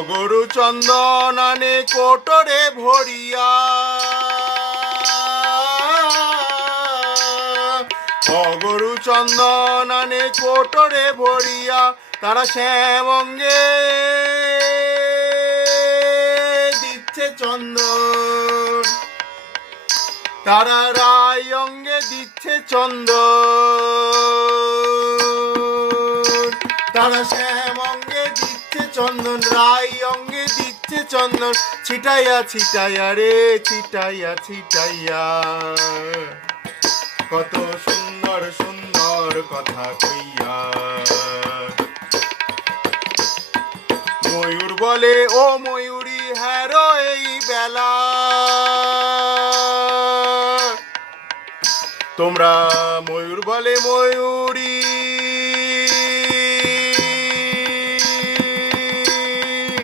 অগরু চন্দন আনে কোটরে ভরিয়া, অগরু চন্দন আনে কোটরে ভরিয়া, তারা শ্যাম অঙ্গে দিচ্ছে চন্দন, তারা রায় অঙ্গে দিচ্ছে চন্দন, তারা শ্যাম অঙ্গে দিচ্ছে চন্দন, রায় অঙ্গে দিচ্ছে চন্দন, ছিটাইয়া ছিটাইয়া রে ছিটাইয়া ছিটাইয়া, কত সুন্দর সুন্দর কথা কইয়া। ময়ূর বলে ও ময়ূরী হ্যারো এই বেলা, তোমরা ময়ূর বলে ময়ূরী